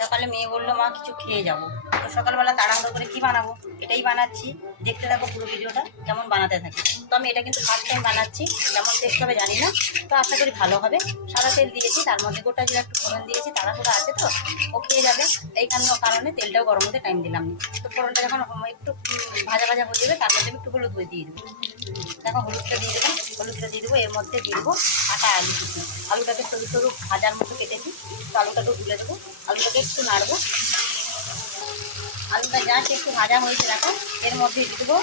সকালে মেয়ে বললো মা কিছু খেয়ে যাবো, তো সকালবেলা তাড়াহুড়ো করে কি বানাবো, এটাই বানাচ্ছি। দেখতে থাকো পুরো ভিডিওটা কেমন বানাতে থাকি। তো আমি এটা কিন্তু ফার্স্ট টাইম বানাচ্ছি, কেমন টেস্ট হবে জানি না, তো আশা করি ভালো হবে। সাদা তেল দিয়েছি, তার মধ্যে গোটা জিরা একটু ফোড়ন দিয়েছি, তাড়াহুড়ো আছে তো ও খেয়ে যাবে, এই কারণে তেলটাও গরম হতে টাইম দিলাম না। তো ফোড়নটা যখন একটু ভাজা ভাজা হয়ে যাবে, তার মধ্যে একটু হলুদ দিয়ে দেবো। দেখো হলুদটা দিয়ে দেবো, হলুদটা দিয়ে দেবো, এর মধ্যে দিয়ে দেবো আটা আলু কুচি। আলুটাকে সরু সরু ভাজার মতো কেটেছি, তো আলুটাকে তুলে দেবো। আলুটাকে একটু নাড়বো, আলুটা জাস্ট একটু ভাজা হয়েছে দেখো। এর মধ্যে দিয়ে দেবো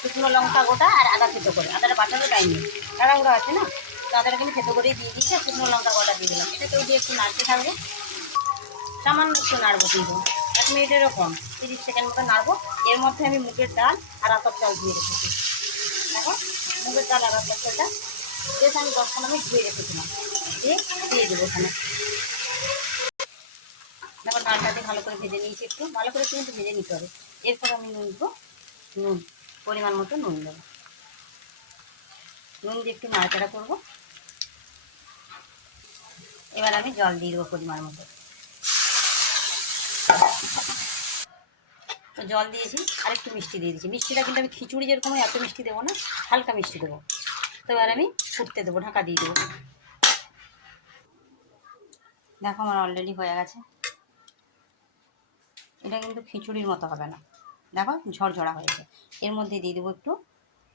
শুকনো লঙ্কা গোটা আর আদা থেতো করে, আদাটা বাটারও টাইম নেই, তাড়াহুড়ো আছে না, তো আদাটা কিন্তু থেতো করেই দিয়ে দিচ্ছি, আর শুকনো লঙ্কা গোটা দিয়ে দিলাম। এটাকেও দিয়ে একটু নাড়তে থাকবো, সামান্য একটু নাড়বো, কিন্তু 1 মিনিটেরও কম, 30 সেকেন্ড মতো নাড়বো। এর মধ্যে আমি মুগের ডাল আর আতপ চাল ধুয়ে রেখেছি। দেখো মুগের ডাল আর আতপ চালটা বেশ আমি 10-15 মিনিট ধুয়ে রেখেছিলাম, দিয়ে দেবো ওখানে। দেখো ডালটাতে ভালো করে ভেজে নিয়েছি, একটু ভালো করে কিন্তু ভেজে নিতে হবে। এরপর আমি নুন দেবো, নুন পরিমাণ মতো নুন দেবো, নুন দিয়ে একটু নাড়াচাড়া করবো। এবার আমি জল দিয়ে দেবো পরিমাণ মতো, তো জল দিয়েছি, আর একটু মিষ্টি দিয়ে দিচ্ছি। মিষ্টিটা কিন্তু আমি খিচুড়ি যেরকম এত মিষ্টি দেবো না, হালকা মিষ্টি দেবো। তো এবার আমি ফুটতে দেবো, ঢাকা দিয়ে দেবো। দেখো আমার অলরেডি হয়ে গেছে, এটা কিন্তু খিচুড়ির মতো হবে না, দেখো ঝরঝরা হয়েছে। এর মধ্যে দিয়ে দেবো একটু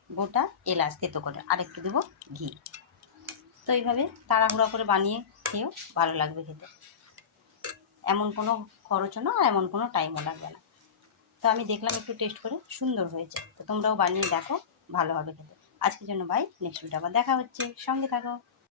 গোটা এলাচ তেতো করে, আর একটু দেবো ঘি। তো এইভাবে তাড়াহুড়া করে বানিয়ে খেয়েও ভালো লাগবে খেতে, এমন কোনো খরচও না, আর এমন কোনো টাইমও লাগবে না। তো আমি দেখলাম একটু টেস্ট করে সুন্দর হয়েছে, তো তোমরাও বানিয়ে দেখো, ভালো হবে খেতে। আজকের জন্য বাই, নেক্সট ভিডিও আবার দেখা হচ্ছে, সঙ্গে থাকো।